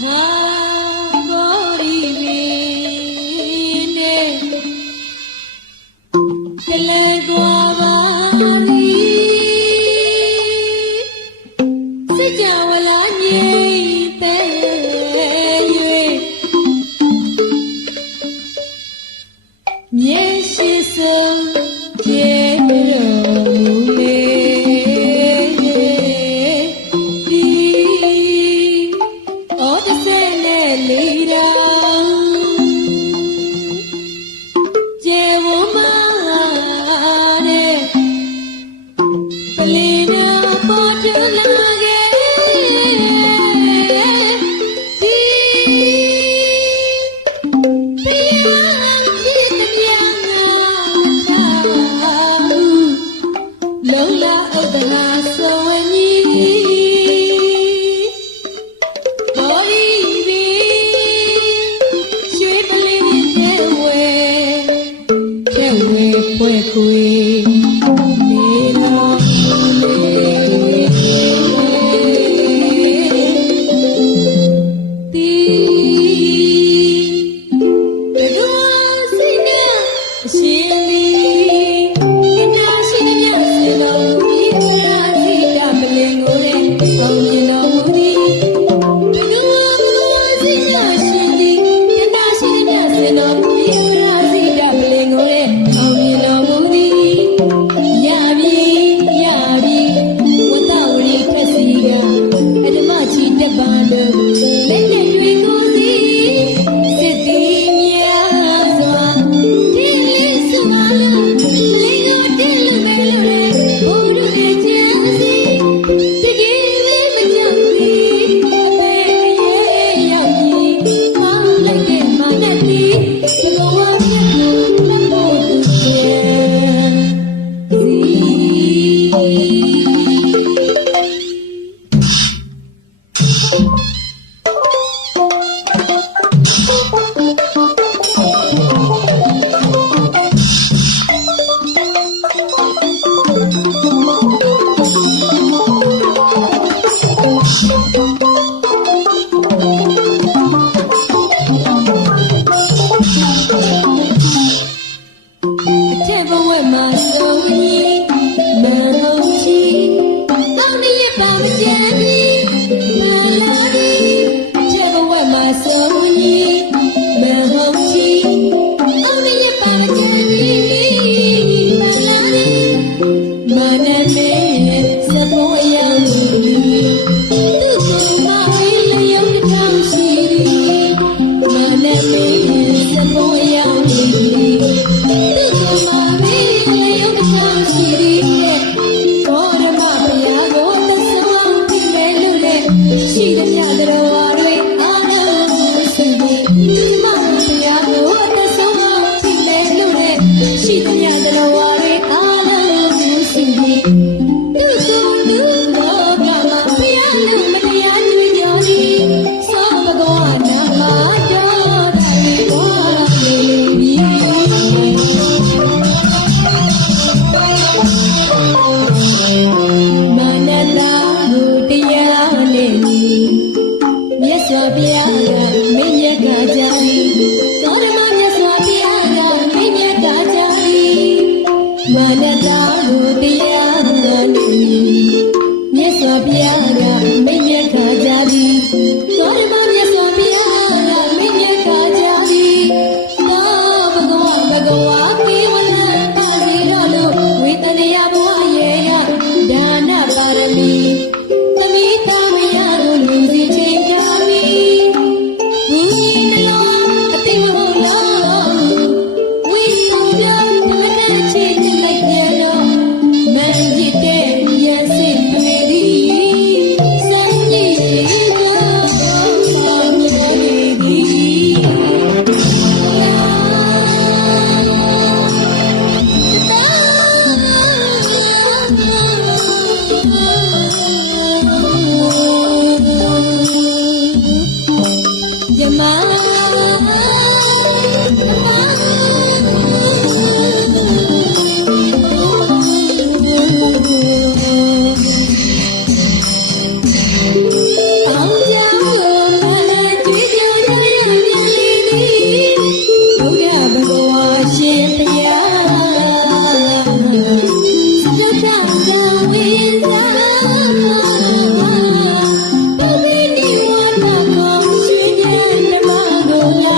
What? We. Simple. မ Aleluya.